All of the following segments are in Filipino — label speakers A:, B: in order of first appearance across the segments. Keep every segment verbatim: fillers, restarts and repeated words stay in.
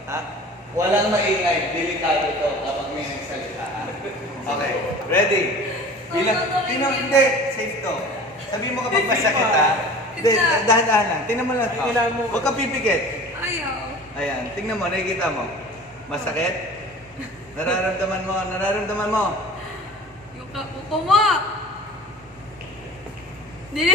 A: Ha? Walang maingay. Delikado to kapag may nagsalita. Okay. Ready? Bilang, tingnan, hindi. Safe to. Sabi mo kapag masakit ha. Hindi, dahan-dahan lang. Tingnan mo lang.
B: Tingnan mo.
A: Huwag kang pipikit.
C: Ayaw.
A: Ayan, tingnan mo, nakikita mo. Masakit? Nararamdaman mo, nararamdaman mo.
C: Yung kakuko mo. Hindi.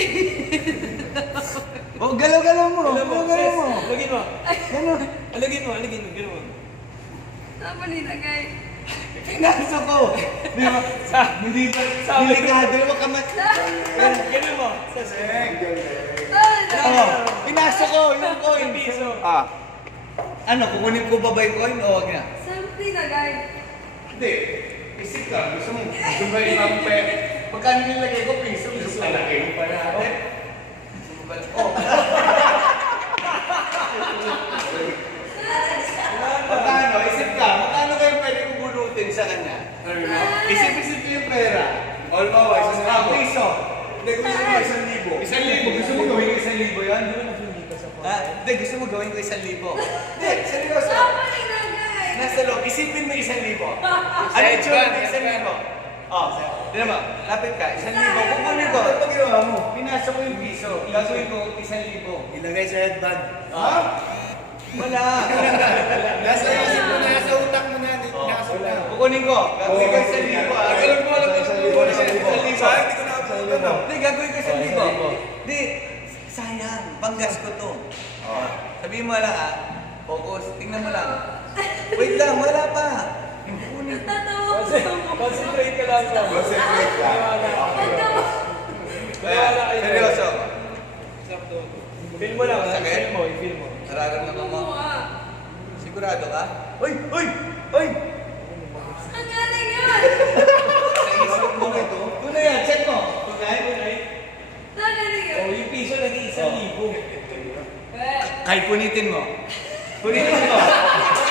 A: Oh, galaw-galaw mo.
B: Alam mo,
A: Galaw-galaw
B: sis,
A: mo.
B: alagin mo.
A: Ano?
B: Alagin mo, alagin mo, gano'n mo.
C: Saan mo nilagay?
A: Pinasok ko. Di ba? Hindi ba?
B: Sabi ko.
A: Delikado mo ka mas...
B: Gano'n mo. Sis,
A: Oh, pinasok ko yung coin.
B: piso.
A: Ah. Ano, kukunin ko ba ba yung coin o wag na?
C: Saan mo nilagay?
A: Hindi. Isip ka, gusto mo, gusto ba yung mga pe? Pagkano nilagay ko, piso, gusto mo palaki mo pa natin. Gusto mo pala, oh. Pagkano, isip ka, magkano kayo pwede ko bunutin sa kanya? Isip-isip ko yung pera. All mo, isang ah, piso. Hindi, gusto mo isang libo. Isang libo, gusto mo gawin ko isang libo yan? Ah, hindi, gusto mo gawin ko isang libo. Hindi, seryoso.
C: Saan mo nilagay?
A: Nasa loob, isipin mo isang libo. Ano yung tsura ng isang libo? Oh, tignan mo, lapit ka, isang libo. Kukunin ko, ano pa ginawa mo? Pinasok ko yung piso, gagawin ko isang libo.
B: Ilagay sa headband.
A: Ha? Wala.
B: Nasa isip mo na, nasa utak mo na, nasa na.
A: Kukunin ko, gagawin ko isang libo. ah.
B: Alam mo, alam mo,
A: Isang libo, isang libo.
B: Sayang, hindi ko nakapagod.
A: Hindi, gagawin ko isang libo. Hindi, sayang, panggas ko to. Oh. Sabihin mo lang ah, focus, tingnan mo lang. Wait lang, wala pa. Kukunin.
C: Tatawa ko.
B: Concentrate ka lang.
A: Concentrate lang.
C: Tatawa.
A: Kaya, seryoso.
B: Feel mo lang, ha?
A: Sakit?
B: Feel mo, i-feel mo.
A: Nararamdaman mo.
C: Kumuha.
A: Sigurado ka? Uy! Uy! Uy!
C: Ang galing yun.
A: Sa isip mo ito? Tunay yan, check mo. Tunay?
C: Saan galing yun?
B: Oh, yung piso naging isang libo.
C: Eh.
A: Kahit punitin mo. Punitin mo.